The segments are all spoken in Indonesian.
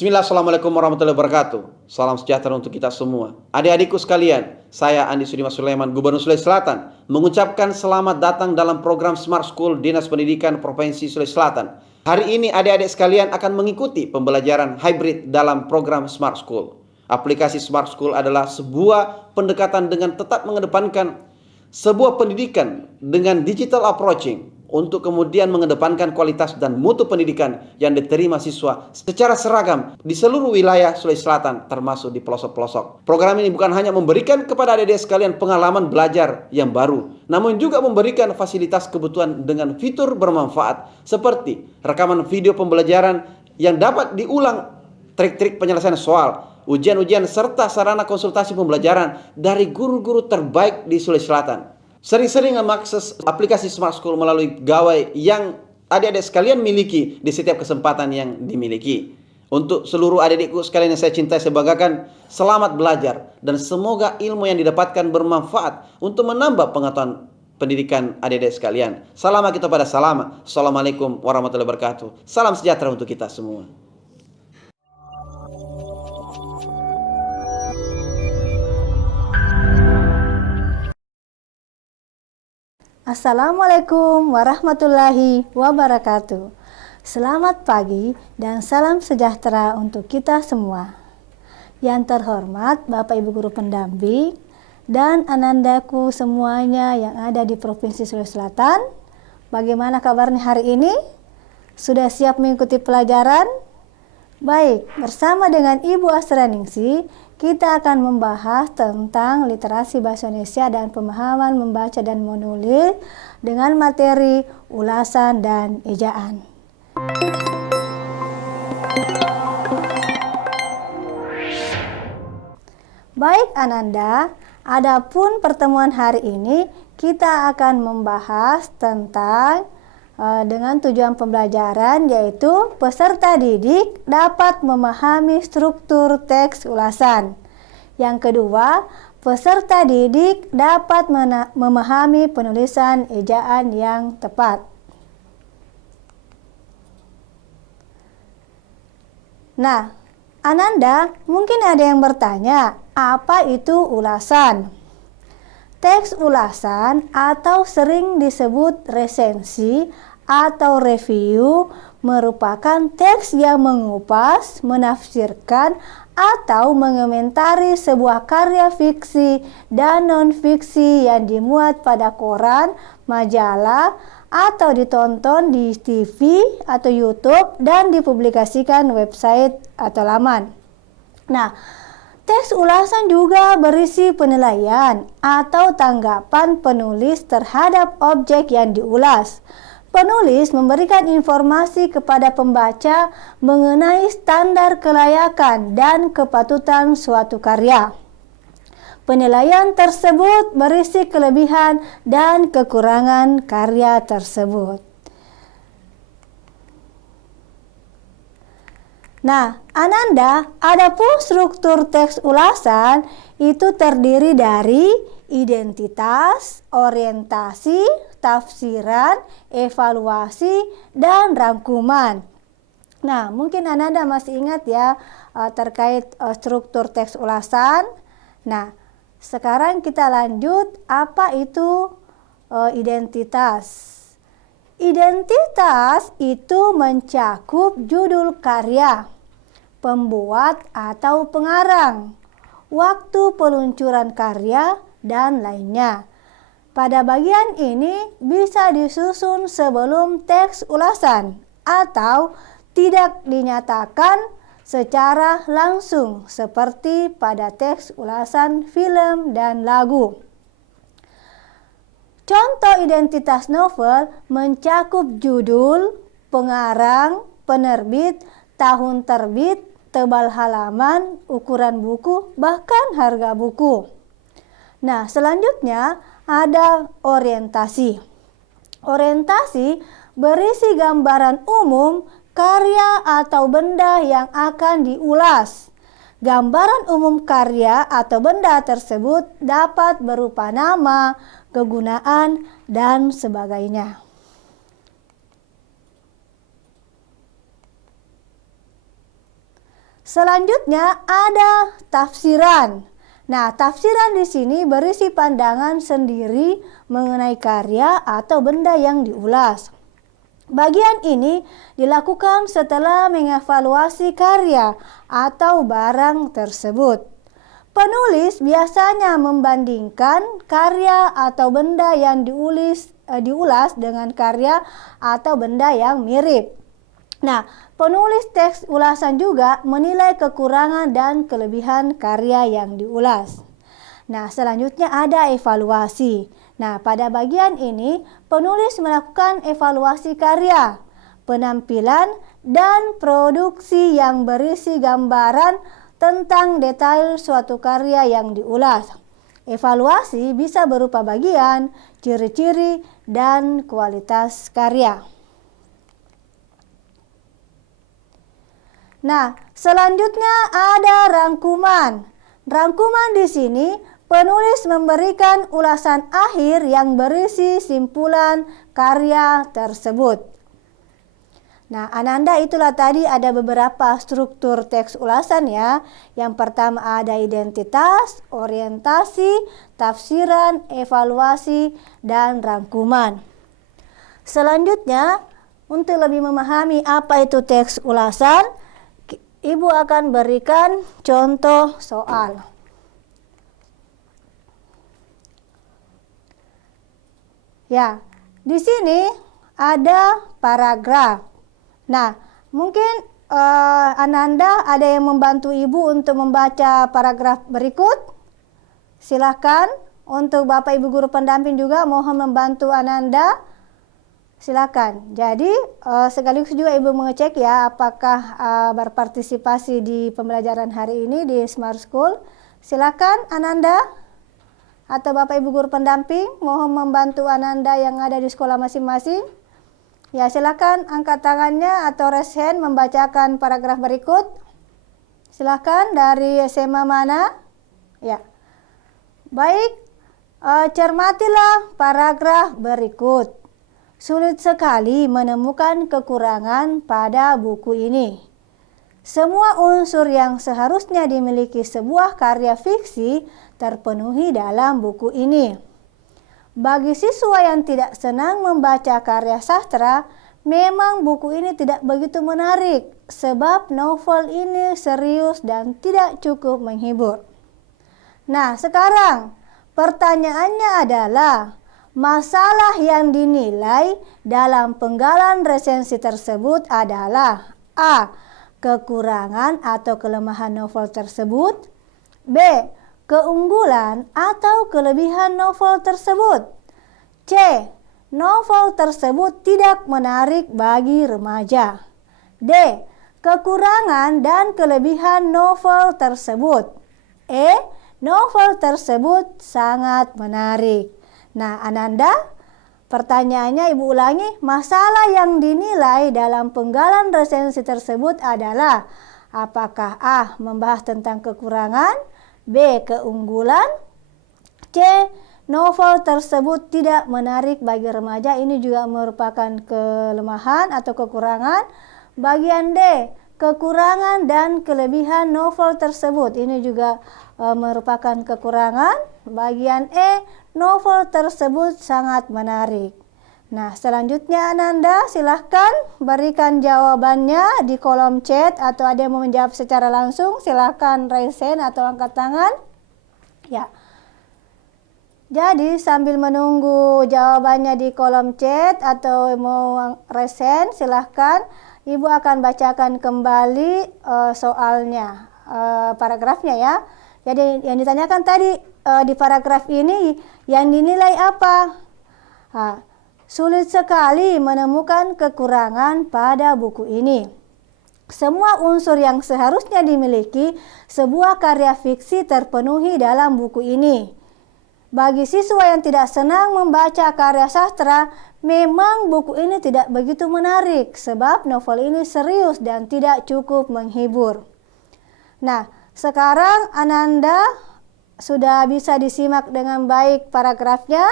Bismillah, Assalamualaikum warahmatullahi wabarakatuh. Salam sejahtera untuk kita semua. Adik-adikku sekalian, saya Andi Sudimas Sulaiman, Gubernur Sulawesi Selatan, mengucapkan selamat datang dalam program Smart School Dinas Pendidikan Provinsi Sulawesi Selatan. Hari ini adik-adik sekalian akan mengikuti pembelajaran hybrid dalam program Smart School. Aplikasi Smart School adalah sebuah pendekatan dengan tetap mengedepankan sebuah pendidikan dengan digital approaching untuk kemudian mengedepankan kualitas dan mutu pendidikan yang diterima siswa secara seragam di seluruh wilayah Sulawesi Selatan termasuk di pelosok-pelosok. Program ini bukan hanya memberikan kepada adik-adik sekalian pengalaman belajar yang baru, namun juga memberikan fasilitas kebutuhan dengan fitur bermanfaat seperti rekaman video pembelajaran yang dapat diulang, trik-trik penyelesaian soal, ujian-ujian serta sarana konsultasi pembelajaran dari guru-guru terbaik di Sulawesi Selatan. Sering-sering mengakses aplikasi Smart School melalui gawai yang adik-adik sekalian miliki di setiap kesempatan yang dimiliki. Untuk seluruh adik-adikku sekalian yang saya cintai, saya banggakan, selamat belajar dan semoga ilmu yang didapatkan bermanfaat untuk menambah pengetahuan pendidikan adik-adik sekalian. Salam kita pada salam. Assalamualaikum warahmatullahi wabarakatuh. Salam sejahtera untuk kita semua. Assalamualaikum warahmatullahi wabarakatuh. Selamat pagi dan salam sejahtera untuk kita semua. Yang terhormat Bapak Ibu Guru Pendamping dan anandaku semuanya yang ada di Provinsi Sulawesi Selatan. Bagaimana kabarnya hari ini? Sudah siap mengikuti pelajaran? Baik, bersama dengan Ibu Asraningsi, kita akan membahas tentang literasi bahasa Indonesia dan pemahaman membaca dan menulis dengan materi ulasan dan ejaan. Baik Ananda, adapun pertemuan hari ini kita akan membahas tentang dengan tujuan pembelajaran, yaitu peserta didik dapat memahami struktur teks ulasan. Yang kedua, peserta didik dapat memahami penulisan ejaan yang tepat. Nah, Ananda, mungkin ada yang bertanya, apa itu ulasan? Teks ulasan atau sering disebut resensi atau review merupakan teks yang mengupas, menafsirkan, atau mengomentari sebuah karya fiksi dan non-fiksi yang dimuat pada koran, majalah, atau ditonton di TV atau YouTube dan dipublikasikan website atau laman. Nah, teks ulasan juga berisi penilaian atau tanggapan penulis terhadap objek yang diulas. Penulis memberikan informasi kepada pembaca mengenai standar kelayakan dan kepatutan suatu karya. Penilaian tersebut berisi kelebihan dan kekurangan karya tersebut. Nah, Ananda, adapun struktur teks ulasan itu terdiri dari identitas, orientasi, tafsiran, evaluasi, dan rangkuman. Nah, mungkin Ananda masih ingat ya terkait struktur teks ulasan. Nah, sekarang kita lanjut, apa itu identitas? Identitas itu mencakup judul karya, pembuat atau pengarang, waktu peluncuran karya, dan lainnya. Pada bagian ini bisa disusun sebelum teks ulasan atau tidak dinyatakan secara langsung seperti pada teks ulasan film dan lagu. Contoh identitas novel mencakup judul, pengarang, penerbit, tahun terbit, tebal halaman, ukuran buku, bahkan harga buku. Nah, selanjutnya ada orientasi. Orientasi berisi gambaran umum karya atau benda yang akan diulas. Gambaran umum karya atau benda tersebut dapat berupa nama, kegunaan, dan sebagainya. Selanjutnya ada tafsiran. Nah, tafsiran di sini berisi pandangan sendiri mengenai karya atau benda yang diulas. Bagian ini dilakukan setelah mengevaluasi karya atau barang tersebut. Penulis biasanya membandingkan karya atau benda yang diulas dengan karya atau benda yang mirip. Nah, penulis teks ulasan juga menilai kekurangan dan kelebihan karya yang diulas. Nah, selanjutnya ada evaluasi. Nah, pada bagian ini penulis melakukan evaluasi karya, penampilan, dan produksi yang berisi gambaran tentang detail suatu karya yang diulas. Evaluasi bisa berupa bagian, ciri-ciri, dan kualitas karya. Nah, selanjutnya ada rangkuman. Rangkuman di sini penulis memberikan ulasan akhir yang berisi simpulan karya tersebut. Nah, Ananda itulah tadi ada beberapa struktur teks ulasan ya. Yang pertama ada identitas, orientasi, tafsiran, evaluasi, dan rangkuman. Selanjutnya, untuk lebih memahami apa itu teks ulasan, Ibu akan berikan contoh soal. Ya, di sini ada paragraf. Nah, mungkin Ananda ada yang membantu Ibu untuk membaca paragraf berikut. Silakan. Untuk Bapak Ibu guru pendamping juga mohon membantu Ananda. Silakan. Jadi sekaligus juga Ibu mengecek ya apakah berpartisipasi di pembelajaran hari ini di Smart School. Silakan Ananda atau Bapak Ibu guru pendamping mohon membantu Ananda yang ada di sekolah masing-masing. Ya, silakan angkat tangannya atau raise hand membacakan paragraf berikut. Silakan dari SMA mana? Ya. Baik, cermatilah paragraf berikut. Sulit sekali menemukan kekurangan pada buku ini. Semua unsur yang seharusnya dimiliki sebuah karya fiksi terpenuhi dalam buku ini. Bagi siswa yang tidak senang membaca karya sastra, memang buku ini tidak begitu menarik sebab novel ini serius dan tidak cukup menghibur. Nah, sekarang pertanyaannya adalah masalah yang dinilai dalam penggalan resensi tersebut adalah A. Kekurangan atau kelemahan novel tersebut, B. Keunggulan atau kelebihan novel tersebut, C. Novel tersebut tidak menarik bagi remaja, D. Kekurangan dan kelebihan novel tersebut, E. Novel tersebut sangat menarik. Nah, Ananda, pertanyaannya Ibu ulangi, masalah yang dinilai dalam penggalan resensi tersebut adalah apakah A. membahas tentang kekurangan, B. keunggulan, C. novel tersebut tidak menarik bagi remaja. Ini juga merupakan kelemahan atau kekurangan. Bagian D. Kekurangan dan kelebihan novel tersebut. Ini juga merupakan kekurangan. Bagian E. Novel tersebut sangat menarik. Nah, selanjutnya Ananda silahkan berikan jawabannya di kolom chat atau ada yang mau menjawab secara langsung silahkan raise hand atau angkat tangan. Ya. Jadi sambil menunggu jawabannya di kolom chat atau mau raise hand silahkan Ibu akan bacakan kembali soalnya, paragrafnya ya. Jadi yang ditanyakan tadi di paragraf ini yang dinilai apa? Sulit sekali menemukan kekurangan pada buku ini. Semua unsur yang seharusnya dimiliki sebuah karya fiksi terpenuhi dalam buku ini. Bagi siswa yang tidak senang membaca karya sastra, memang buku ini tidak begitu menarik sebab novel ini serius dan tidak cukup menghibur. Nah, sekarang Ananda sudah bisa disimak dengan baik paragrafnya.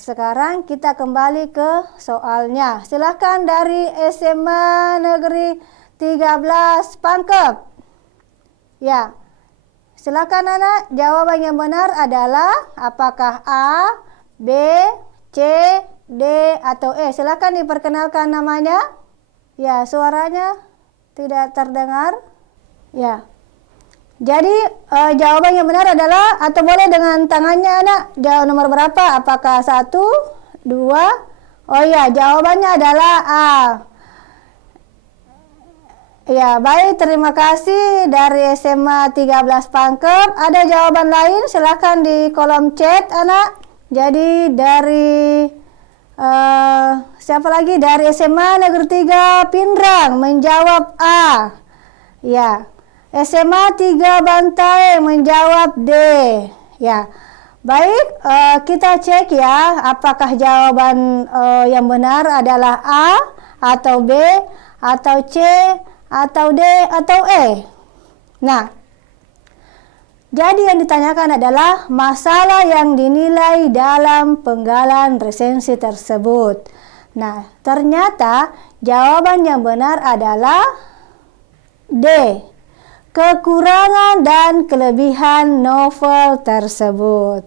Sekarang kita kembali ke soalnya. Silakan dari SMA Negeri 13 pangkep. Ya, silakan anak, jawaban yang benar adalah apakah A, B, C, D, atau E. Silakan diperkenalkan namanya. Ya, suaranya tidak terdengar. Ya. Jadi jawaban yang benar adalah, atau boleh dengan tangannya anak, jawab nomor berapa? Apakah 1, 2? Oh ya, jawabannya adalah A. Ya, baik, terima kasih dari SMA 13 Pangkep. Ada jawaban lain? Silakan di kolom chat anak. Jadi dari siapa lagi? Dari SMA Negeri 3 Pindrang menjawab A. Ya. SMA 3 Bantaeng menjawab D. Ya, baik, kita cek ya, apakah jawaban yang benar adalah A, atau B, atau C, atau D, atau E. Nah, jadi yang ditanyakan adalah masalah yang dinilai dalam penggalan resensi tersebut. Nah, ternyata jawaban yang benar adalah D. Kekurangan dan kelebihan novel tersebut.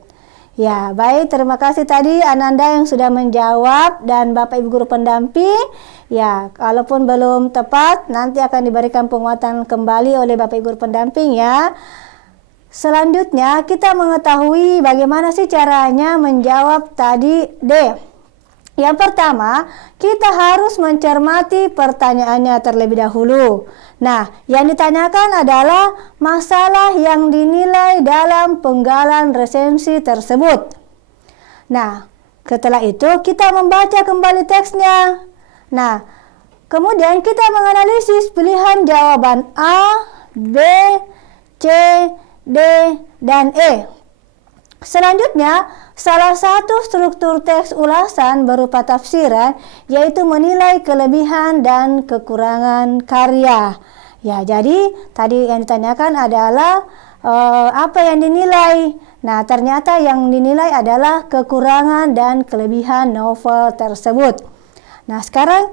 Ya, baik, terima kasih tadi Ananda yang sudah menjawab dan Bapak Ibu guru pendamping. Ya, kalaupun belum tepat nanti akan diberikan penguatan kembali oleh Bapak Ibu guru pendamping ya. Selanjutnya kita mengetahui bagaimana sih caranya menjawab tadi D. Yang pertama, kita harus mencermati pertanyaannya terlebih dahulu. Nah, yang ditanyakan adalah masalah yang dinilai dalam penggalan resensi tersebut. Nah, setelah itu kita membaca kembali teksnya. Nah, kemudian kita menganalisis pilihan jawaban A, B, C, D, dan E. Selanjutnya, salah satu struktur teks ulasan berupa tafsiran yaitu menilai kelebihan dan kekurangan karya. Ya, jadi tadi yang ditanyakan adalah apa yang dinilai. Nah, ternyata yang dinilai adalah kekurangan dan kelebihan novel tersebut. Nah, sekarang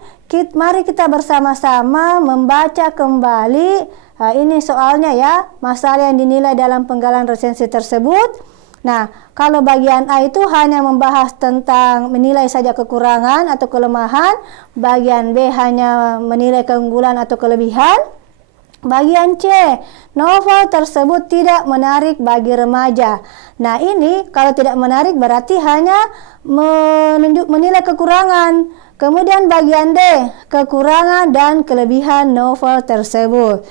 mari kita bersama-sama membaca kembali ini soalnya ya, masalah yang dinilai dalam penggalan resensi tersebut. Nah, kalau bagian A itu hanya membahas tentang menilai saja kekurangan atau kelemahan, bagian B hanya menilai keunggulan atau kelebihan. Bagian C, novel tersebut tidak menarik bagi remaja. Nah, ini kalau tidak menarik berarti hanya menilai kekurangan. Kemudian bagian D, kekurangan dan kelebihan novel tersebut.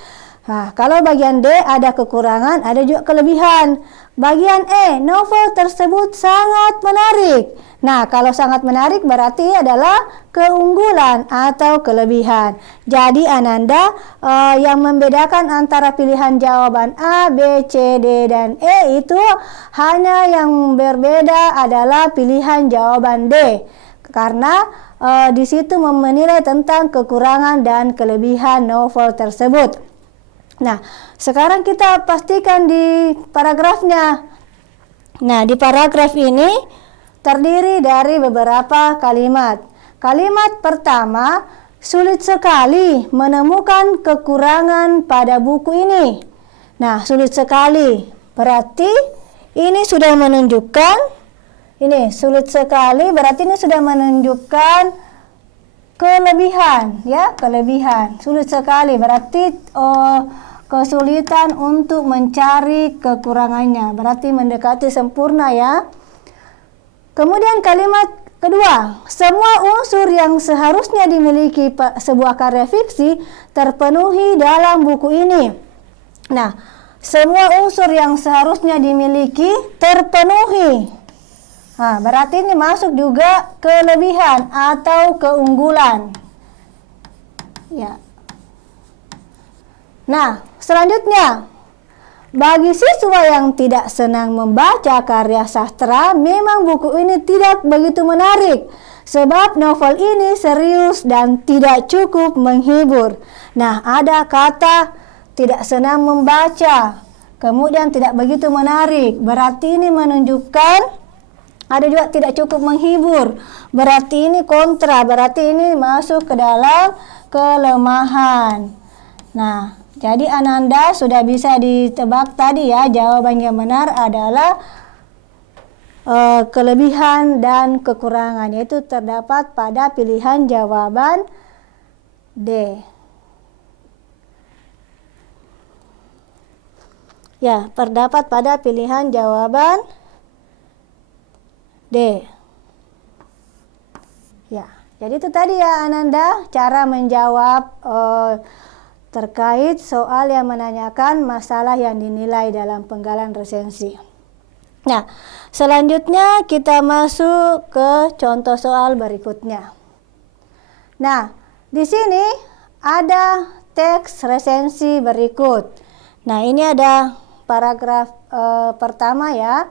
Nah, kalau bagian D ada kekurangan, ada juga kelebihan. Bagian E, novel tersebut sangat menarik. Nah, kalau sangat menarik berarti adalah keunggulan atau kelebihan. Jadi Ananda yang membedakan antara pilihan jawaban A, B, C, D, dan E itu hanya yang berbeda adalah pilihan jawaban D. Karena di situ menilai tentang kekurangan dan kelebihan novel tersebut. Nah, sekarang kita pastikan di paragrafnya. Nah, di paragraf ini terdiri dari beberapa kalimat. Kalimat pertama, sulit sekali menemukan kekurangan pada buku ini. Nah, sulit sekali. Berarti ini sudah menunjukkan, ini sulit sekali, berarti ini sudah menunjukkan kelebihan, ya, kelebihan. Sulit sekali, berarti kesulitan untuk mencari kekurangannya, berarti mendekati sempurna ya. Kemudian kalimat kedua, semua unsur yang seharusnya dimiliki sebuah karya fiksi terpenuhi dalam buku ini. Nah, semua unsur yang seharusnya dimiliki terpenuhi. Nah, berarti ini masuk juga kelebihan atau keunggulan. Ya. Nah, selanjutnya, bagi siswa yang tidak senang membaca karya sastra, memang buku ini tidak begitu menarik, sebab novel ini serius dan tidak cukup menghibur. Nah, ada kata tidak senang membaca, kemudian tidak begitu menarik, berarti ini menunjukkan ada juga tidak cukup menghibur, berarti ini kontra, berarti ini masuk ke dalam kelemahan. Nah, jadi Ananda sudah bisa ditebak tadi ya, jawaban yang benar adalah kelebihan dan kekurangan, yaitu terdapat pada pilihan jawaban D. Ya, terdapat pada pilihan jawaban D. Ya, jadi itu tadi ya Ananda, cara menjawab terkait soal yang menanyakan masalah yang dinilai dalam penggalan resensi. Nah, selanjutnya kita masuk ke contoh soal berikutnya. Nah, di sini ada teks resensi berikut. Nah, ini ada paragraf pertama ya.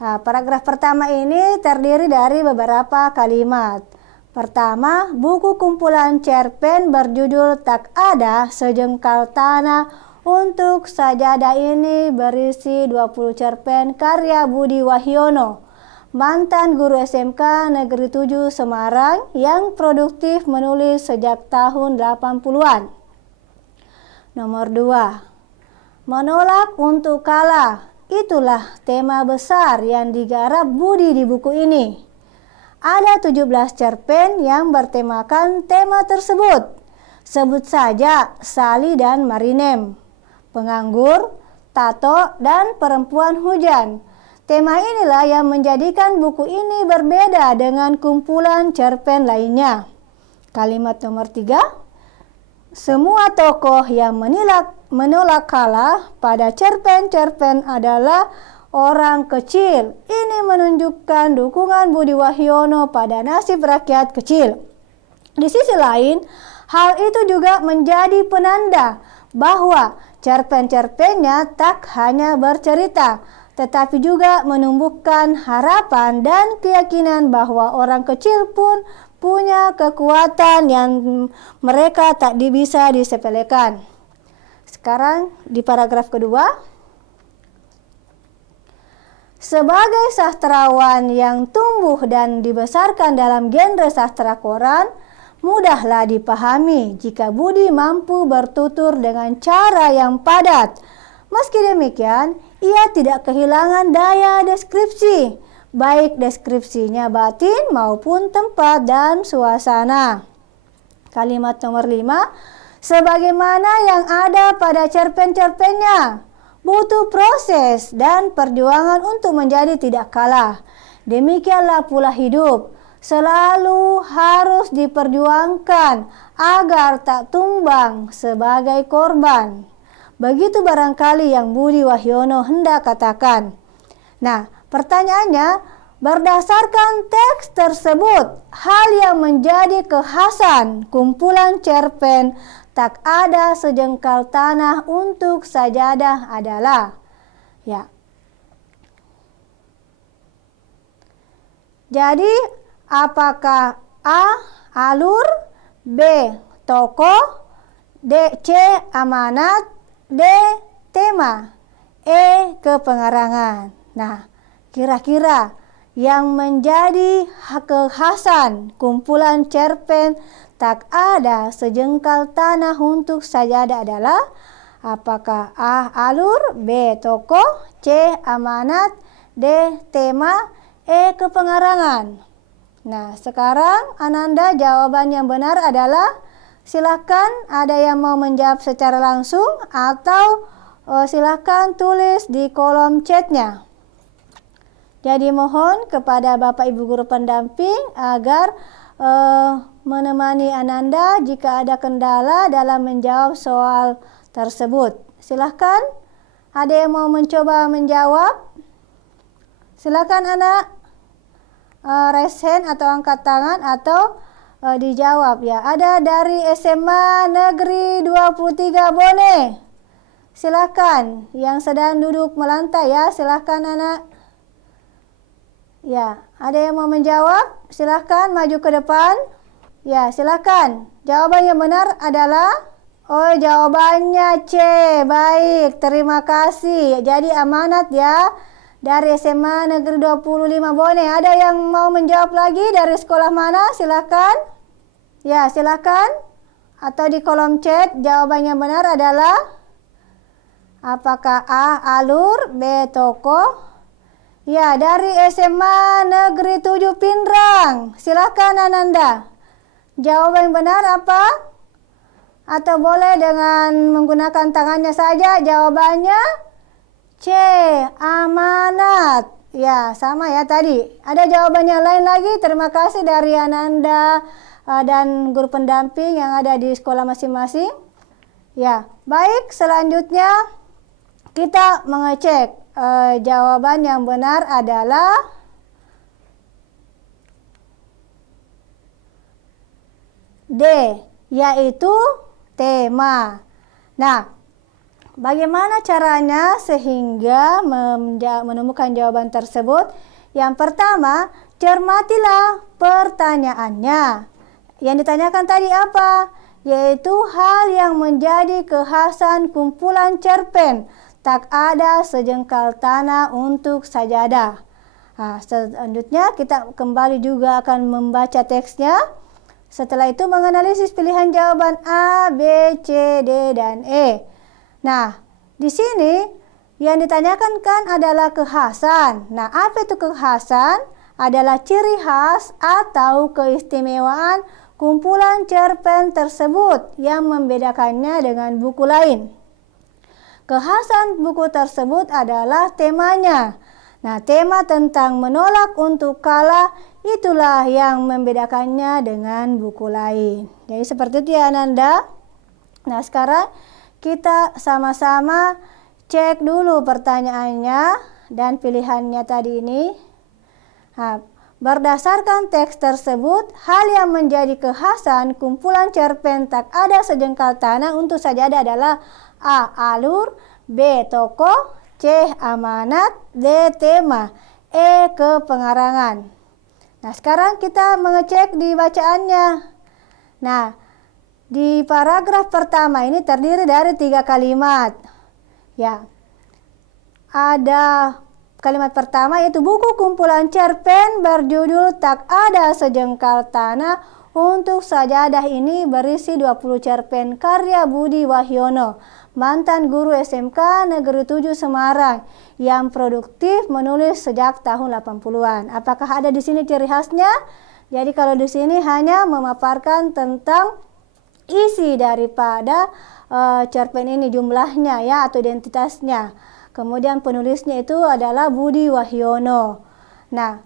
Nah, paragraf pertama ini terdiri dari beberapa kalimat. Pertama, buku kumpulan cerpen berjudul Tak Ada Sejengkal Tanah untuk sajadah ini berisi 20 cerpen karya Budi Wahyono, mantan guru SMK Negeri 7 Semarang yang produktif menulis sejak tahun 80-an. Nomor 2, menolak untuk kalah. Itulah tema besar yang digarap Budi di buku ini. Ada 17 cerpen yang bertemakan tema tersebut. Sebut saja Sali dan Marinem, Penganggur, Tato, dan Perempuan Hujan. Tema inilah yang menjadikan buku ini berbeda dengan kumpulan cerpen lainnya. Kalimat nomor 3, semua tokoh yang menolak kalah pada cerpen-cerpen adalah orang kecil. Ini menunjukkan dukungan Budi Wahyono pada nasib rakyat kecil. Di sisi lain, hal itu juga menjadi penanda bahwa cerpen-cerpennya tak hanya bercerita, tetapi juga menumbuhkan harapan dan keyakinan bahwa orang kecil pun punya kekuatan yang mereka tak bisa disepelekan. Sekarang di paragraf kedua. Sebagai sastrawan yang tumbuh dan dibesarkan dalam genre sastra koran, mudahlah dipahami jika Budi mampu bertutur dengan cara yang padat. Meski demikian, ia tidak kehilangan daya deskripsi, baik deskripsinya batin maupun tempat dan suasana. Kalimat nomor 5, sebagaimana yang ada pada cerpen-cerpennya, butuh proses dan perjuangan untuk menjadi tidak kalah. Demikianlah pula hidup, selalu harus diperjuangkan agar tak tumbang sebagai korban. Begitu barangkali yang Budi Wahyono hendak katakan. Nah, pertanyaannya, berdasarkan teks tersebut, hal yang menjadi kekhasan kumpulan cerpen Tak Ada Sejengkal Tanah untuk Sajadah adalah ya. Jadi, apakah A. alur, B. tokoh, C. amanat, D. tema, E. kepengarangan. Nah, kira-kira yang menjadi kekhasan kumpulan cerpen Tak Ada Sejengkal Tanah untuk Sajadah adalah apakah A. alur, B. tokoh, C. amanat, D. tema, E. kepengarangan. Nah, sekarang Ananda jawaban yang benar adalah, silakan ada yang mau menjawab secara langsung atau silakan tulis di kolom chatnya. Jadi mohon kepada Bapak Ibu Guru pendamping agar menemani Ananda jika ada kendala dalam menjawab soal tersebut. Silahkan, ada yang mau mencoba menjawab? Silakan anak, raise hand atau angkat tangan atau dijawab ya. Ada dari SMA Negeri 23 Bone. Silakan, yang sedang duduk melantai ya, silakan anak. Ya, ada yang mau menjawab? Silakan maju ke depan. Ya, silakan. Jawaban yang benar adalah jawabannya C. Baik, terima kasih. Jadi amanat ya. Dari SMA Negeri 25 Bone. Ada yang mau menjawab lagi dari sekolah mana? Silakan. Ya, silakan. atau di kolom chat jawabannya benar adalah apakah A. alur, B. toko? Ya, dari SMA Negeri 7 Pindrang. Silakan Ananda. Jawaban yang benar apa? Atau boleh dengan menggunakan tangannya saja. Jawabannya C. amanat. Ya, sama ya tadi. Ada jawabannya lain lagi. Terima kasih dari Ananda dan guru pendamping yang ada di sekolah masing-masing. Ya, baik. Selanjutnya kita mengecek jawaban yang benar adalah D, yaitu tema. Nah, bagaimana caranya sehingga menemukan jawaban tersebut? Yang pertama, cermatilah pertanyaannya. Yang ditanyakan tadi apa? Yaitu hal yang menjadi kekhasan kumpulan cerpen. Tak ada sejengkal tanah untuk sajadah. Nah, selanjutnya kita kembali juga akan membaca teksnya. Setelah itu menganalisis pilihan jawaban A, B, C, D, dan E. Nah, di sini yang ditanyakan kan adalah kekhasan. Nah, apa itu kekhasan? Adalah ciri khas atau keistimewaan kumpulan cerpen tersebut yang membedakannya dengan buku lain. Kekhasan buku tersebut adalah temanya. Nah, tema tentang menolak untuk kalah itulah yang membedakannya dengan buku lain. Jadi seperti itu ya Ananda. Nah, sekarang kita sama-sama cek dulu pertanyaannya dan pilihannya tadi ini. Nah, berdasarkan teks tersebut, hal yang menjadi kekhasan kumpulan cerpen tak ada sejengkal tanah untuk sajadah adalah A. alur, B. toko, C. amanat, D. tema, E. kepengarangan. Nah, sekarang kita mengecek di bacaannya. Nah, di paragraf pertama ini terdiri dari 3 kalimat. Ya, ada kalimat pertama yaitu buku kumpulan cerpen berjudul Tak Ada Sejengkal Tanah untuk Sajadah ini berisi 20 cerpen karya Budi Wahyono, mantan guru SMK Negeri 7 Semarang yang produktif menulis sejak tahun 80-an. Apakah ada di sini ciri khasnya? Jadi kalau di sini hanya memaparkan tentang isi daripada cerpen ini, jumlahnya ya atau identitasnya. Kemudian penulisnya itu adalah Budi Wahyono. Nah,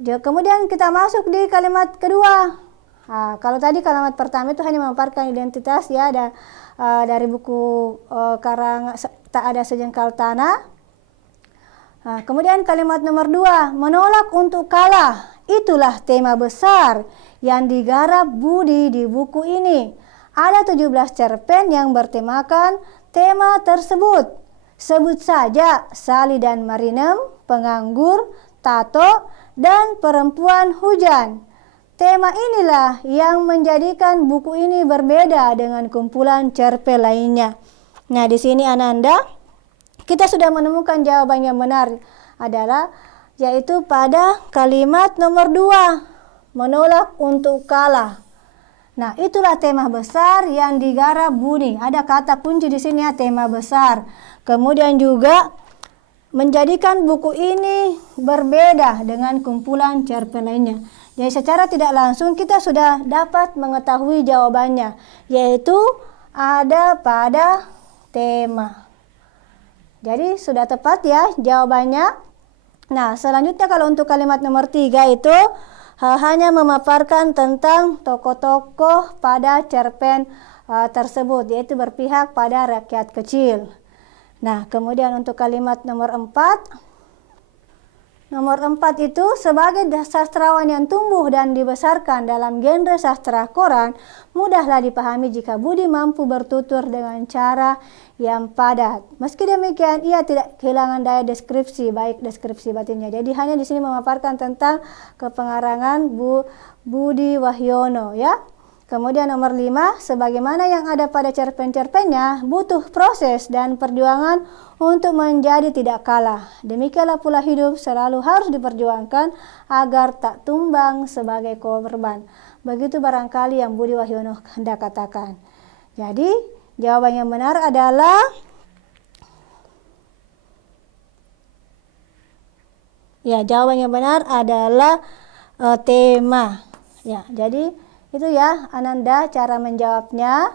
kemudian kita masuk di kalimat kedua. Nah, kalau tadi kalimat pertama itu hanya memaparkan identitas ya, dari buku karang Tak Ada Sejengkal Tanah. Nah, kemudian kalimat nomor 2, menolak untuk kalah. Itulah tema besar yang digarap Budi di buku ini. Ada 17 cerpen yang bertemakan tema tersebut. Sebut saja Sally dan Marinem, Penganggur, Tato, dan Perempuan Hujan. Tema inilah yang menjadikan buku ini berbeda dengan kumpulan cerpen lainnya. Nah, di sini Ananda, kita sudah menemukan jawaban yang benar adalah yaitu pada kalimat nomor 2, menolak untuk kalah. Nah, itulah tema besar yang digarap Budi. Ada kata kunci di sini ya, tema besar. Kemudian juga menjadikan buku ini berbeda dengan kumpulan cerpen lainnya. Jadi secara tidak langsung kita sudah dapat mengetahui jawabannya, yaitu ada pada tema. Jadi sudah tepat ya jawabannya. Nah, selanjutnya kalau untuk kalimat nomor 3 itu hanya memaparkan tentang tokoh-tokoh pada cerpen tersebut, yaitu berpihak pada rakyat kecil. Nah, kemudian untuk kalimat nomor 4 itu sebagai sastrawan yang tumbuh dan dibesarkan dalam genre sastra koran, mudahlah dipahami jika Budi mampu bertutur dengan cara yang padat. Meski demikian, ia tidak kehilangan daya deskripsi, baik deskripsi batinnya. Jadi hanya di sini memaparkan tentang kepengarangan Budi Wahyono ya. Kemudian nomor 5, sebagaimana yang ada pada cerpen-cerpennya, butuh proses dan perjuangan untuk menjadi tidak kalah. Demikianlah pula hidup selalu harus diperjuangkan agar tak tumbang sebagai korban. Begitu barangkali yang Budi Wahyono hendak katakan. Jadi jawaban yang benar adalah tema. Ya, jadi itu ya Ananda cara menjawabnya.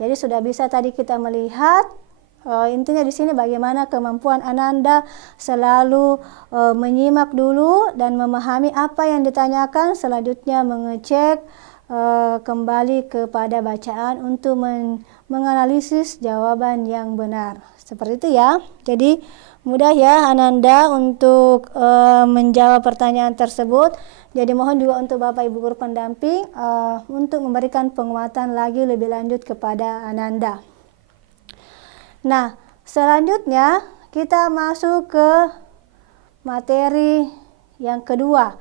Jadi sudah bisa tadi kita melihat intinya di sini bagaimana kemampuan Ananda selalu menyimak dulu dan memahami apa yang ditanyakan, selanjutnya mengecek kembali kepada bacaan untuk menganalisis jawaban yang benar. Seperti itu ya. Jadi mudah ya Ananda untuk menjawab pertanyaan tersebut. Jadi mohon juga untuk Bapak Ibu guru pendamping untuk memberikan penguatan lagi lebih lanjut kepada Ananda. Nah, selanjutnya kita masuk ke materi yang kedua,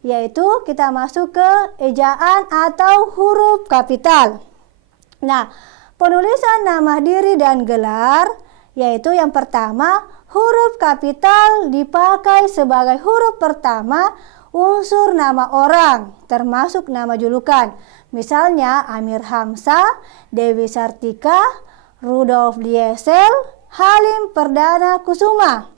yaitu kita masuk ke ejaan atau huruf kapital. Nah, penulisan nama diri dan gelar, yaitu yang pertama, huruf kapital dipakai sebagai huruf pertama unsur nama orang, termasuk nama julukan. Misalnya Amir Hamzah, Dewi Sartika, Rudolf Diesel, Halim Perdana Kusuma.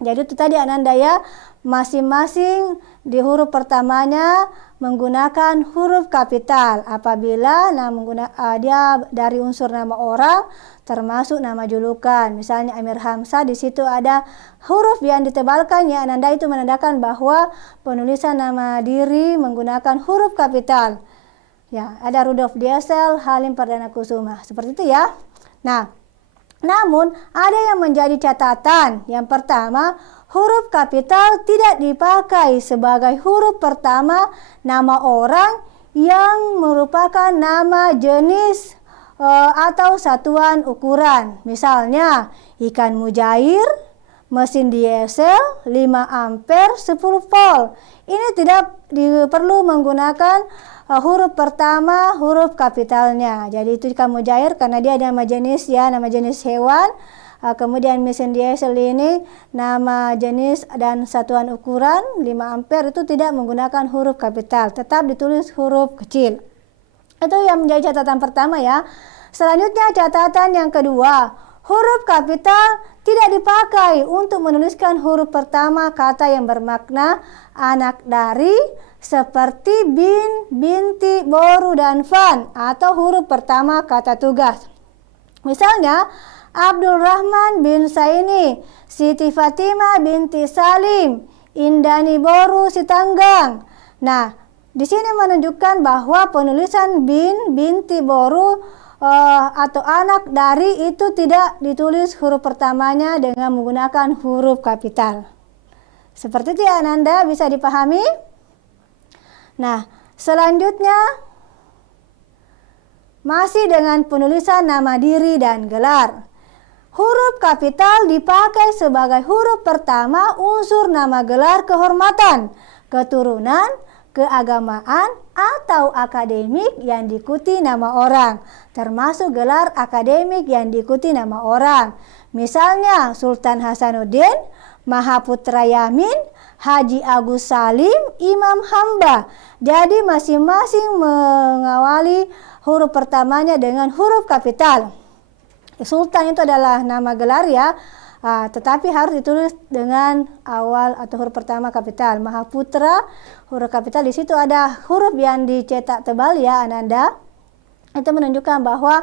Jadi itu tadi Ananda ya, masing-masing di huruf pertamanya menggunakan huruf kapital apabila dia dari unsur nama orang termasuk nama julukan. Misalnya Amir Hamzah, di situ ada huruf yang ditebalkan ya Ananda, itu menandakan bahwa penulisan nama diri menggunakan huruf kapital. Ya, ada Rudolf Diesel, Halim Perdana Kusuma. Seperti itu ya. Nah, namun ada yang menjadi catatan. Yang pertama, huruf kapital tidak dipakai sebagai huruf pertama nama orang yang merupakan nama jenis atau satuan ukuran. Misalnya ikan mujair, mesin diesel 5 ampere 10 volt. Ini tidak perlu menggunakan huruf pertama huruf kapitalnya. Jadi itu ikan mujair karena dia nama jenis ya, nama jenis hewan. Kemudian mesin diesel ini nama jenis dan satuan ukuran 5 ampere, itu tidak menggunakan huruf kapital, tetap ditulis huruf kecil. Itu yang menjadi catatan pertama ya. Selanjutnya catatan yang kedua, huruf kapital tidak dipakai untuk menuliskan huruf pertama kata yang bermakna anak dari, seperti bin, binti, boru, dan fan, atau huruf pertama kata tugas. Misalnya Abdul Rahman bin Saini, Siti Fatimah binti Salim, Indani Boru Sitanggang. Nah, di sini menunjukkan bahwa penulisan bin, binti, boru atau anak dari itu tidak ditulis huruf pertamanya dengan menggunakan huruf kapital. Seperti itu ya Ananda, bisa dipahami? Nah, selanjutnya masih dengan penulisan nama diri dan gelar. Huruf kapital dipakai sebagai huruf pertama unsur nama gelar kehormatan, keturunan, keagamaan, atau akademik yang diikuti nama orang, termasuk gelar akademik yang diikuti nama orang. Misalnya Sultan Hasanuddin, Mahaputra Yamin, Haji Agus Salim, Imam Hamba. Jadi masing-masing mengawali huruf pertamanya dengan huruf kapital. Sultan itu adalah nama gelar ya, tetapi harus ditulis dengan awal atau huruf pertama kapital. Mahaputra huruf kapital, di situ ada huruf yang dicetak tebal ya Ananda. Itu menunjukkan bahwa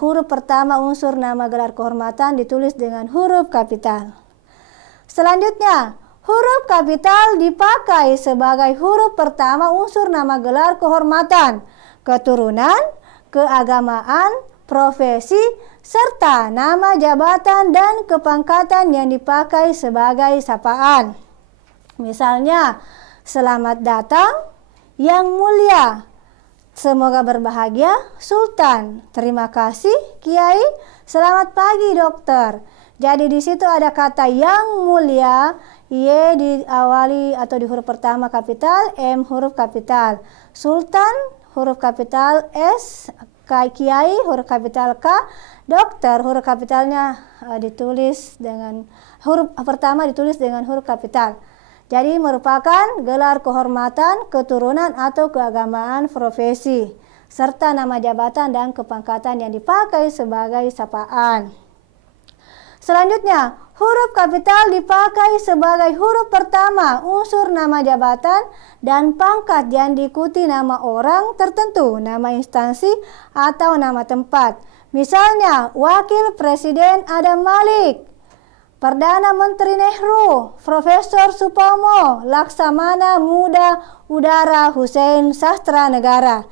huruf pertama unsur nama gelar kehormatan ditulis dengan huruf kapital. Selanjutnya, huruf kapital dipakai sebagai huruf pertama unsur nama gelar kehormatan, keturunan, keagamaan, profesi, serta nama jabatan dan kepangkatan yang dipakai sebagai sapaan. Misalnya, selamat datang yang mulia, semoga berbahagia Sultan, terima kasih Kiai, selamat pagi dokter. Jadi di situ ada kata yang mulia, Y diawali atau di huruf pertama kapital, M huruf kapital, Sultan huruf kapital S, Kiai huruf kapital K, dokter huruf kapitalnya ditulis dengan huruf pertama ditulis dengan huruf kapital. Jadi merupakan gelar kehormatan, keturunan atau keagamaan profesi, serta nama jabatan dan kepangkatan yang dipakai sebagai sapaan. Selanjutnya, huruf kapital dipakai sebagai huruf pertama unsur nama jabatan dan pangkat yang diikuti nama orang tertentu, nama instansi atau nama tempat. Misalnya, Wakil Presiden Adam Malik, Perdana Menteri Nehru, Profesor Supomo, Laksamana Muda Udara Hussein Sastra Negara.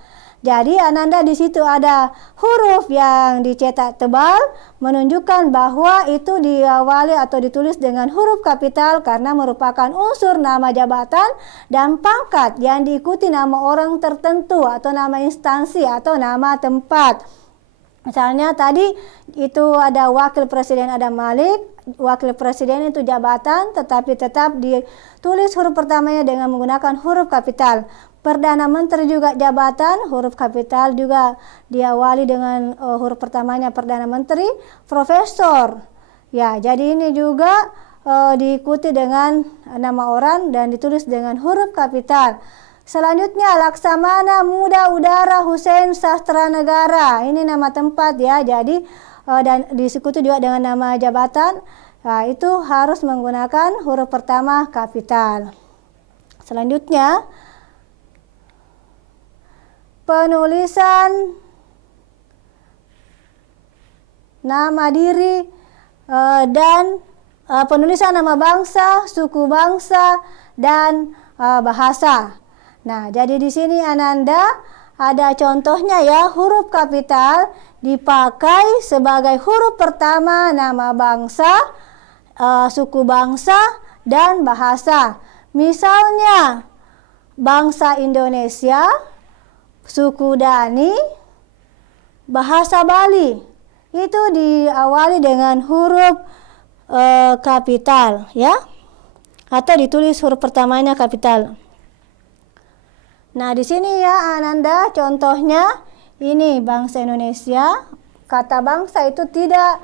Jadi Ananda di situ ada huruf yang dicetak tebal menunjukkan bahwa itu diawali atau ditulis dengan huruf kapital karena merupakan unsur nama jabatan dan pangkat yang diikuti nama orang tertentu atau nama instansi atau nama tempat. Misalnya tadi itu ada Wakil Presiden Adam Malik, Wakil Presiden itu jabatan tetapi tetap ditulis huruf pertamanya dengan menggunakan huruf kapital. Perdana Menteri juga jabatan, huruf kapital juga diawali dengan huruf pertamanya Perdana Menteri. Profesor, ya jadi ini juga diikuti dengan nama orang dan ditulis dengan huruf kapital. Selanjutnya Laksamana Muda Udara Hussein Sastra Negara, ini nama tempat ya, jadi dan diikuti juga dengan nama jabatan. Nah, itu harus menggunakan huruf pertama kapital. Selanjutnya penulisan nama diri dan penulisan nama bangsa, suku bangsa dan bahasa. Nah, jadi di sini Ananda ada contohnya ya, huruf kapital dipakai sebagai huruf pertama nama bangsa, suku bangsa dan bahasa. Misalnya bangsa Indonesia, suku Dani, bahasa Bali. Itu diawali dengan huruf kapital ya. Atau ditulis huruf pertamanya kapital. Nah, di sini ya Ananda contohnya ini bangsa Indonesia. Kata bangsa itu tidak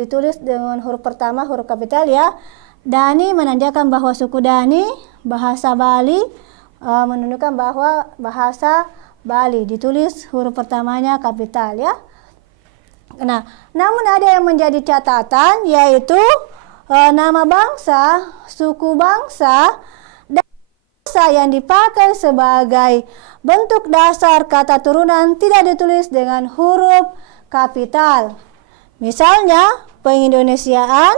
ditulis dengan huruf pertama huruf kapital ya. Dani menandakan bahwa suku Dani, bahasa Bali menunjukkan bahwa bahasa Bali ditulis huruf pertamanya kapital ya. Nah, namun ada yang menjadi catatan yaitu nama bangsa, suku bangsa yang dipakai sebagai bentuk dasar kata turunan tidak ditulis dengan huruf kapital. Misalnya pengindonesiaan,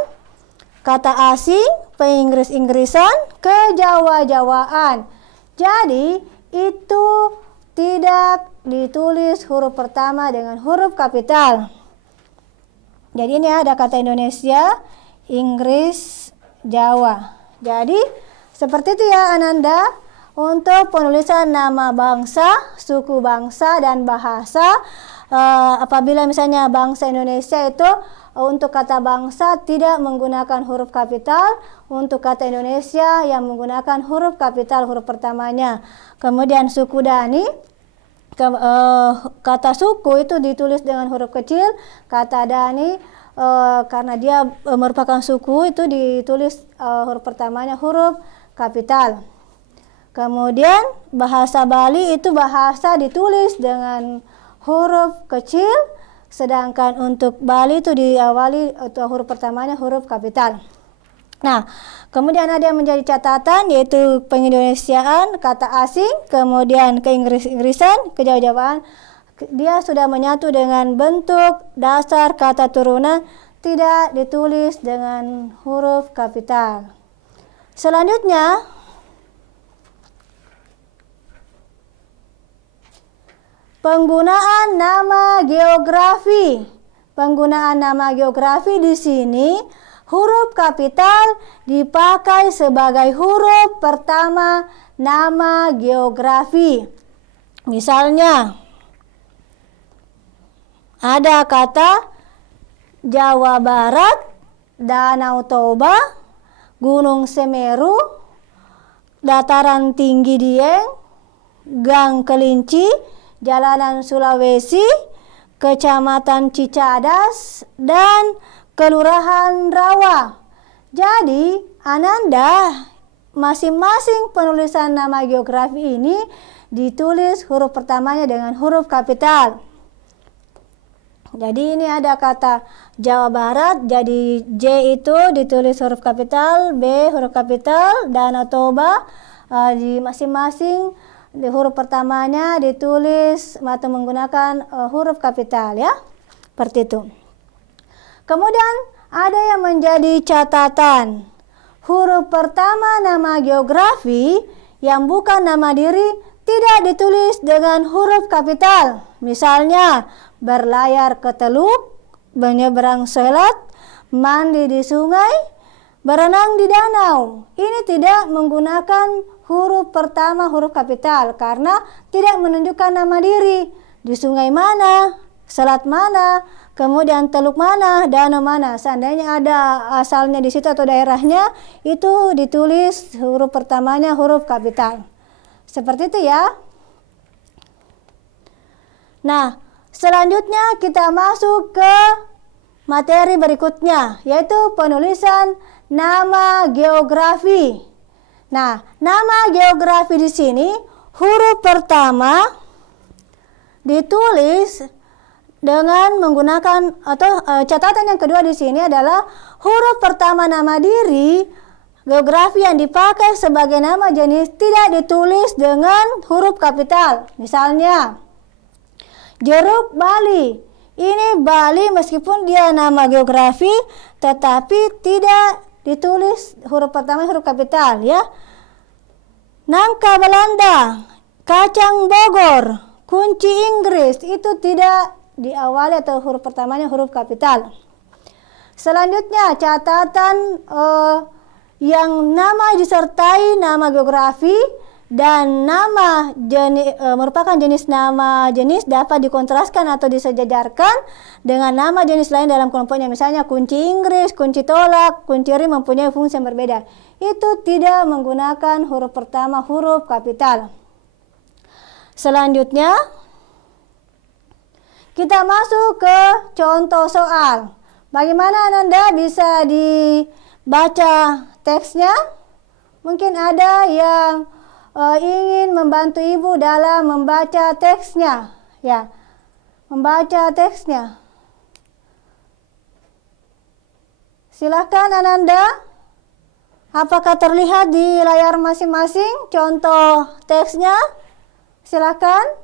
kata asing, penginggris-inggrisan, kejawa-jawaan. Jadi itu tidak ditulis huruf pertama dengan huruf kapital. Jadi ini ada kata Indonesia, Inggris, Jawa. Jadi seperti itu ya Ananda untuk penulisan nama bangsa, suku bangsa dan bahasa. Apabila misalnya bangsa Indonesia itu untuk kata bangsa tidak menggunakan huruf kapital, untuk kata Indonesia yang menggunakan huruf kapital huruf pertamanya. Kemudian suku Dani, kata suku itu ditulis dengan huruf kecil, kata Dani karena dia merupakan suku itu ditulis huruf pertamanya huruf kapital. Kemudian bahasa Bali itu bahasa ditulis dengan huruf kecil, sedangkan untuk Bali itu diawali atau huruf pertamanya huruf kapital. Nah, kemudian ada yang menjadi catatan yaitu pengindonesiaan, kata asing, kemudian keinggris-inggrisan, kejawa-jawaan. Dia sudah menyatu dengan bentuk dasar kata turunan, tidak ditulis dengan huruf kapital. Selanjutnya, penggunaan nama geografi. Penggunaan nama geografi di sini huruf kapital dipakai sebagai huruf pertama nama geografi. Misalnya, ada kata Jawa Barat, Danau Toba, Gunung Semeru, Dataran Tinggi Dieng, Gang Kelinci, Jalanan Sulawesi, Kecamatan Cicadas, dan Kelurahan Rawa. Jadi, Ananda, masing-masing penulisan nama geografi ini ditulis huruf pertamanya dengan huruf kapital. Jadi ini ada kata Jawa Barat, jadi J itu ditulis huruf kapital, B huruf kapital, Danau Toba di masing-masing di huruf pertamanya ditulis atau menggunakan huruf kapital ya. Seperti itu. Kemudian ada yang menjadi catatan. Huruf pertama nama geografi yang bukan nama diri tidak ditulis dengan huruf kapital. Misalnya, berlayar ke teluk, menyeberang selat, mandi di sungai, berenang di danau. Ini tidak menggunakan huruf pertama huruf kapital karena tidak menunjukkan nama diri. Di sungai mana, selat mana, kemudian teluk mana, danau mana. Seandainya ada asalnya di situ atau daerahnya, itu ditulis huruf pertamanya huruf kapital. Seperti itu ya. Nah, selanjutnya kita masuk ke materi berikutnya, yaitu penulisan nama geografi. Nah, nama geografi di sini huruf pertama ditulis dengan menggunakan atau catatan yang kedua di sini adalah huruf pertama nama diri geografi yang dipakai sebagai nama jenis tidak ditulis dengan huruf kapital. Misalnya, jeruk Bali. Ini Bali meskipun dia nama geografi tetapi tidak ditulis huruf pertama huruf kapital ya. Nangka Belanda, kacang Bogor, kunci Inggris itu tidak diawali atau huruf pertamanya huruf kapital. Selanjutnya catatan yang nama disertai nama geografi dan nama merupakan jenis nama jenis dapat dikontraskan atau disejajarkan dengan nama jenis lain dalam kelompoknya. Misalnya kunci Inggris, kunci tolak, kunci rim mempunyai fungsi yang berbeda. Itu tidak menggunakan huruf pertama huruf kapital. Selanjutnya kita masuk ke contoh soal. Bagaimana Ananda bisa dibaca teksnya? Mungkin ada yang ingin membantu ibu dalam membaca teksnya, ya, membaca teksnya. Silakan Ananda. Apakah terlihat di layar masing-masing contoh teksnya? Silakan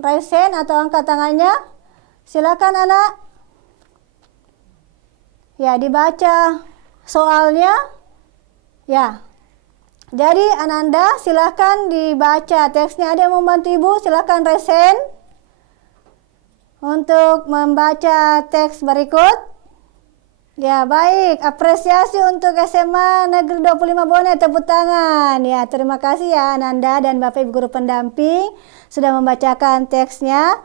raise hand atau angkat tangannya. Silakan anak. Ya, dibaca soalnya. Ya. Jadi Ananda silakan dibaca teksnya. Ada yang membantu ibu? Silakan raise hand untuk membaca teks berikut. Ya, baik. Apresiasi untuk SMA Negeri 25 Bone, tepuk tangan. Ya, terima kasih ya Ananda dan Bapak Ibu guru pendamping sudah membacakan teksnya.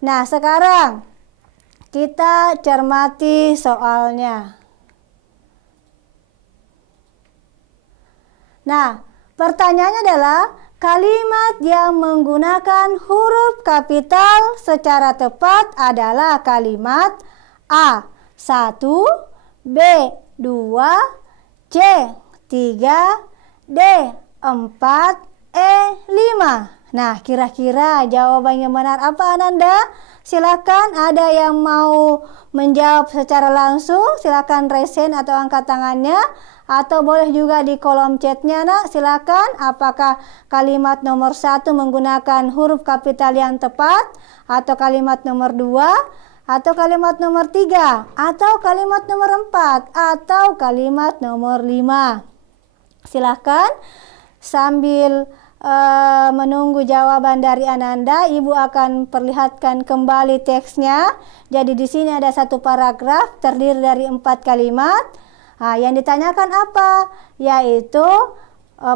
Nah, sekarang kita cermati soalnya. Nah, pertanyaannya adalah kalimat yang menggunakan huruf kapital secara tepat adalah kalimat A. 1, B. 2, C. 3, D. 4, E. 5. Nah, kira-kira jawaban yang benar apa Ananda? Silakan, ada yang mau menjawab secara langsung, silakan raise hand atau angkat tangannya. Atau boleh juga di kolom chatnya nak, silakan. Apakah kalimat nomor 1 menggunakan huruf kapital yang tepat, atau kalimat nomor 2, atau kalimat nomor 3, atau kalimat nomor 4, atau kalimat nomor 5. Silakan sambil menunggu jawaban dari Ananda, Ibu akan perlihatkan kembali teksnya. Jadi di sini ada satu paragraf terdiri dari 4 kalimat. Nah, yang ditanyakan apa? Yaitu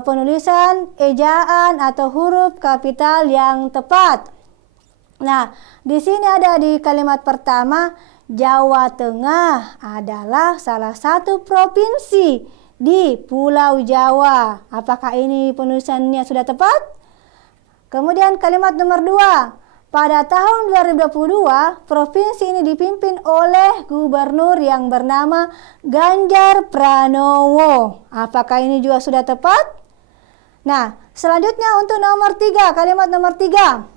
penulisan ejaan atau huruf kapital yang tepat. Nah, di sini ada di kalimat pertama, Jawa Tengah adalah salah satu provinsi di Pulau Jawa. Apakah ini penulisannya sudah tepat? Kemudian kalimat nomor 2, Pada tahun 2022, provinsi ini dipimpin oleh gubernur yang bernama Ganjar Pranowo. Apakah ini juga sudah tepat? Nah, selanjutnya untuk nomor 3, kalimat nomor 3.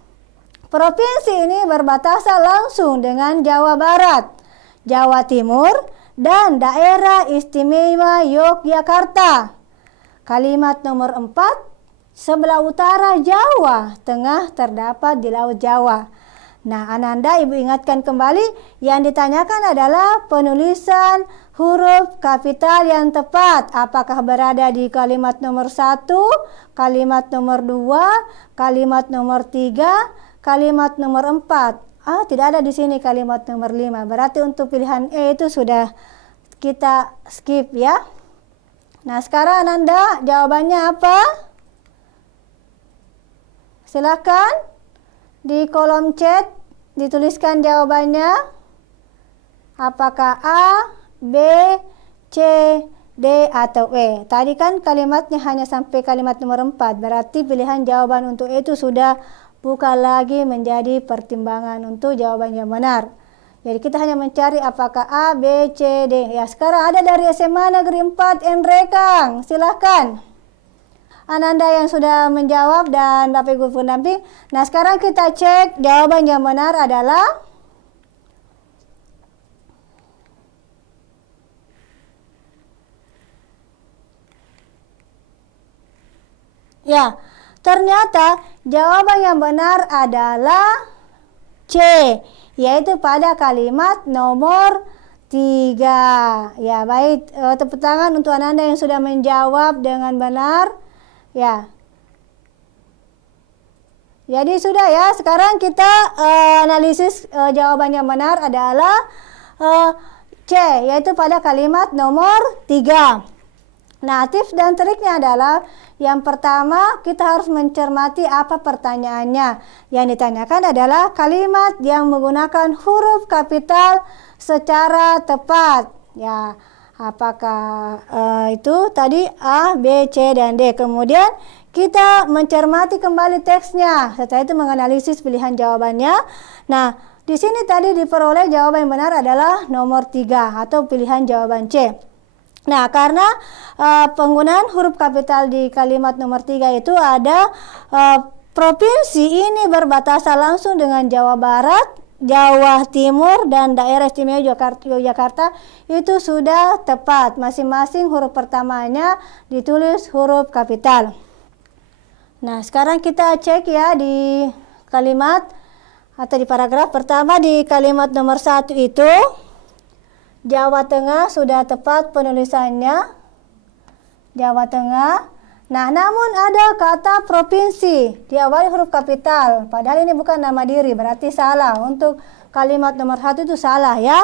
Provinsi ini berbatasan langsung dengan Jawa Barat, Jawa Timur, dan Daerah Istimewa Yogyakarta. Kalimat nomor 4, sebelah utara Jawa Tengah terdapat di Laut Jawa. Nah, Ananda, Ibu ingatkan kembali, yang ditanyakan adalah penulisan huruf kapital yang tepat. Apakah berada di kalimat nomor 1, kalimat nomor 2, kalimat nomor 3, kalimat nomor 4? Tidak ada di sini kalimat nomor 5. Berarti untuk pilihan E itu sudah kita skip ya. Nah, sekarang Ananda, jawabannya apa? Silakan di kolom chat dituliskan jawabannya. Apakah A, B, C, D, atau E? Tadi kan kalimatnya hanya sampai kalimat nomor 4. Berarti pilihan jawaban untuk E itu sudah bukan lagi menjadi pertimbangan untuk jawaban yang benar. Jadi kita hanya mencari apakah A, B, C, D. Ya, sekarang ada dari SMA Negeri 4 Nrekang. Silahkan. Ananda yang sudah menjawab dan Bapak Ibu pendamping. Nah, sekarang kita cek jawaban yang benar adalah ya, ternyata jawaban yang benar adalah C, yaitu pada kalimat nomor 3. Ya, baik, tepuk tangan untuk Ananda yang sudah menjawab dengan benar. Ya. Jadi sudah ya, sekarang kita analisis jawaban yang benar adalah C, yaitu pada kalimat nomor 3. Nah, tips dan triknya adalah yang pertama kita harus mencermati apa pertanyaannya. Yang ditanyakan adalah kalimat yang menggunakan huruf kapital secara tepat. Ya, apakah itu tadi A, B, C, dan D. Kemudian kita mencermati kembali teksnya. Setelah itu menganalisis pilihan jawabannya. Nah, di sini tadi diperoleh jawaban yang benar adalah nomor 3 atau pilihan jawaban C. Nah, karena penggunaan huruf kapital di kalimat nomor 3 itu ada provinsi ini berbatasan langsung dengan Jawa Barat, Jawa Timur, dan Daerah Istimewa Yogyakarta itu sudah tepat. Masing-masing huruf pertamanya ditulis huruf kapital. Nah, sekarang kita cek ya di kalimat atau di paragraf pertama. Di kalimat nomor 1 itu Jawa Tengah sudah tepat penulisannya, Jawa Tengah. Nah, namun ada kata provinsi diawali huruf kapital, padahal ini bukan nama diri, berarti salah. Untuk kalimat nomor 1 itu salah ya.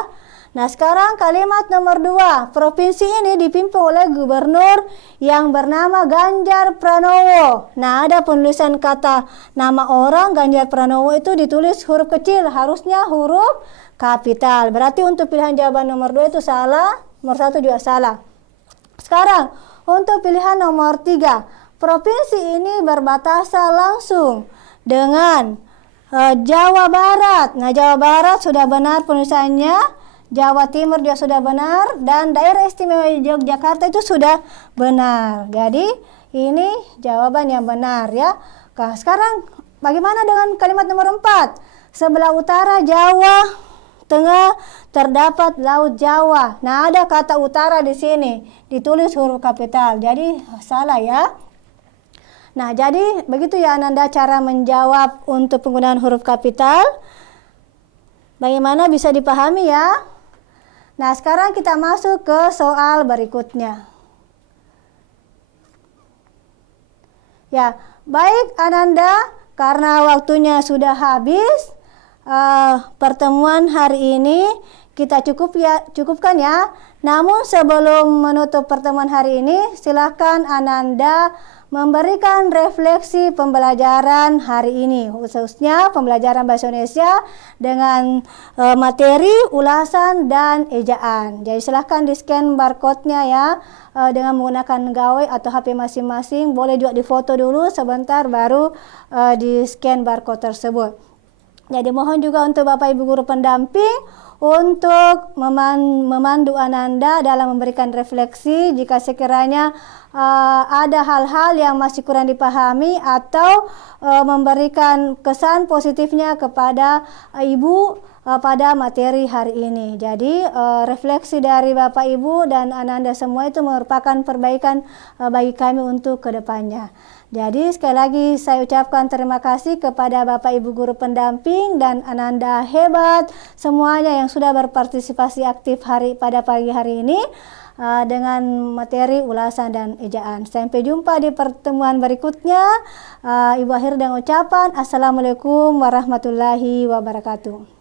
Nah, sekarang kalimat nomor 2, provinsi ini dipimpin oleh gubernur yang bernama Ganjar Pranowo. Nah, ada penulisan kata nama orang Ganjar Pranowo itu ditulis huruf kecil, harusnya huruf kapital. Berarti untuk pilihan jawaban nomor 2 itu salah, nomor 1 juga salah. Sekarang untuk pilihan nomor 3, provinsi ini berbatasan langsung dengan Jawa Barat. Nah, Jawa Barat sudah benar penulisannya, Jawa Timur dia sudah benar, dan Daerah Istimewa Yogyakarta itu sudah benar. Jadi ini jawaban yang benar ya. Nah, sekarang bagaimana dengan kalimat nomor 4? Sebelah utara Jawa Tengah terdapat Laut Jawa. Nah, ada kata utara di sini, ditulis huruf kapital. Jadi salah ya. Nah, jadi begitu ya Ananda cara menjawab untuk penggunaan huruf kapital. Bagaimana bisa dipahami ya? Nah, sekarang kita masuk ke soal berikutnya. Ya, baik Ananda, karena waktunya sudah habis, pertemuan hari ini kita cukupkan ya. Namun sebelum menutup pertemuan hari ini, silakan Ananda memberikan refleksi pembelajaran hari ini, khususnya pembelajaran bahasa Indonesia dengan materi, ulasan, dan ejaan. Jadi silahkan di scan barcode-nya ya, dengan menggunakan gawai atau HP masing-masing. Boleh juga difoto dulu sebentar baru di scan barcode tersebut. Jadi mohon juga untuk Bapak Ibu guru pendamping untuk memandu Ananda dalam memberikan refleksi jika sekiranya ada hal-hal yang masih kurang dipahami atau memberikan kesan positifnya kepada Ibu pada materi hari ini. Jadi refleksi dari Bapak Ibu dan Ananda semua itu merupakan perbaikan bagi kami untuk kedepannya. Jadi sekali lagi saya ucapkan terima kasih kepada Bapak Ibu guru pendamping dan Ananda hebat semuanya yang sudah berpartisipasi aktif pada pagi hari ini dengan materi ulasan dan ejaan. Sampai jumpa di pertemuan berikutnya. Ibu akhir dengan ucapan Assalamualaikum warahmatullahi wabarakatuh.